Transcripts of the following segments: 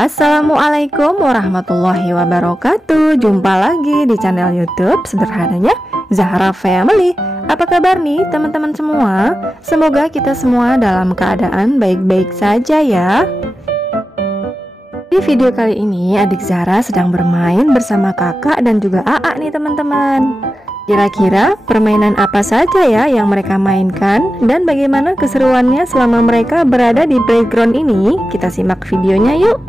Assalamualaikum warahmatullahi wabarakatuh. Jumpa lagi di channel YouTube sederhananya Zahra Family. Apa kabar nih teman-teman semua? Semoga kita semua dalam keadaan baik-baik saja ya. Di video kali ini adik Zahra sedang bermain bersama kakak dan juga AA nih teman-teman. Kira-kira permainan apa saja ya yang mereka mainkan dan bagaimana keseruannya selama mereka berada di playground ini? Kita simak videonya yuk.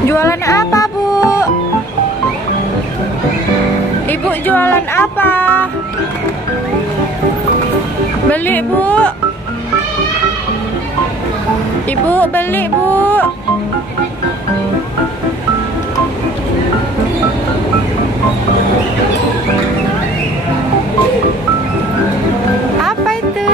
Jualan apa, Bu? Ibu jualan apa? Beli, Bu. Ibu beli, Bu. Apa itu?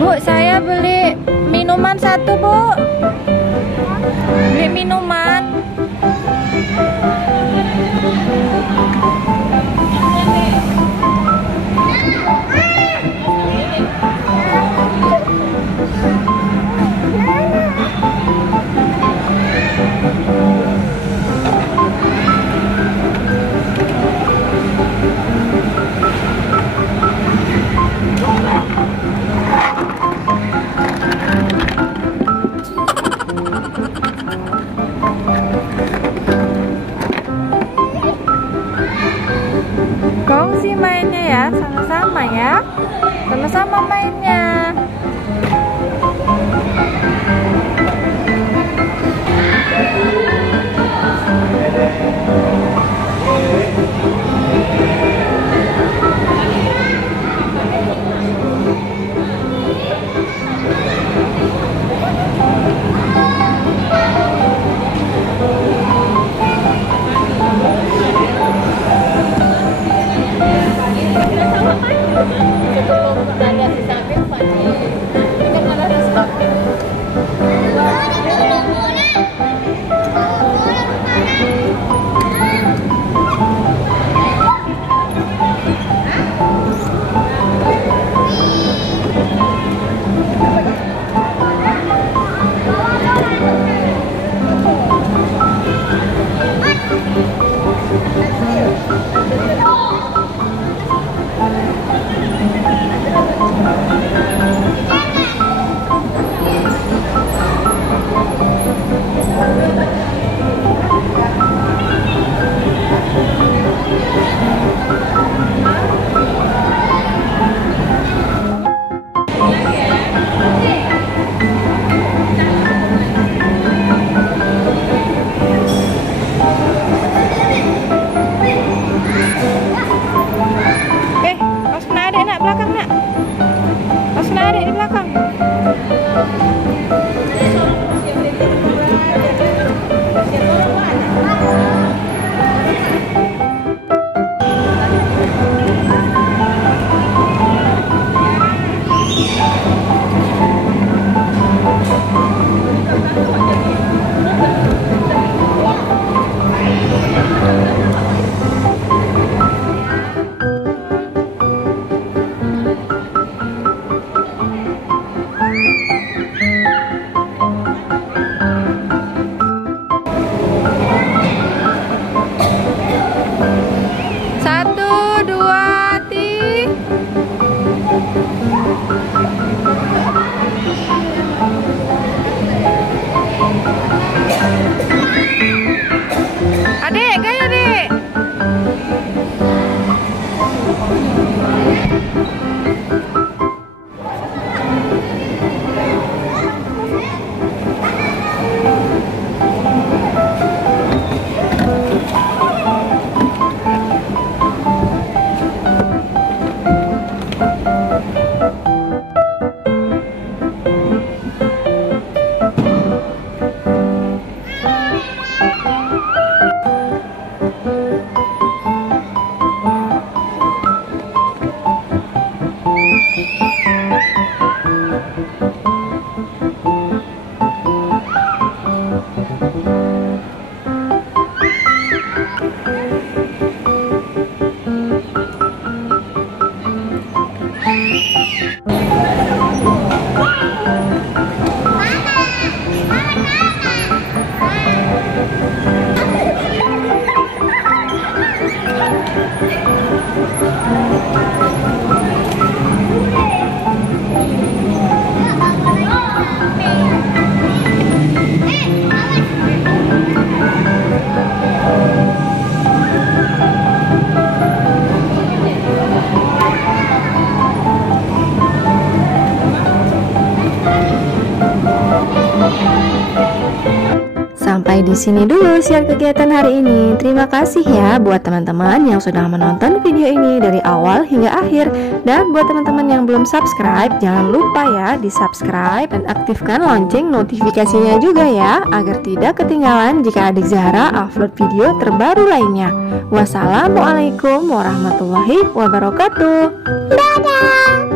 Bu, saya beli minuman satu, Bu. Beli minuman. Kongsi mainnya ya, sama-sama ya. Sama-sama mainnya. Sebelum kita lihat di samping Sampai di sini dulu share kegiatan hari ini. Terima kasih ya buat teman-teman yang sudah menonton video ini dari awal hingga akhir. Dan buat teman-teman yang belum subscribe, jangan lupa ya di-subscribe dan aktifkan lonceng notifikasinya juga ya, agar tidak ketinggalan jika adik Zahra upload video terbaru lainnya. Wassalamualaikum warahmatullahi wabarakatuh. Dadah.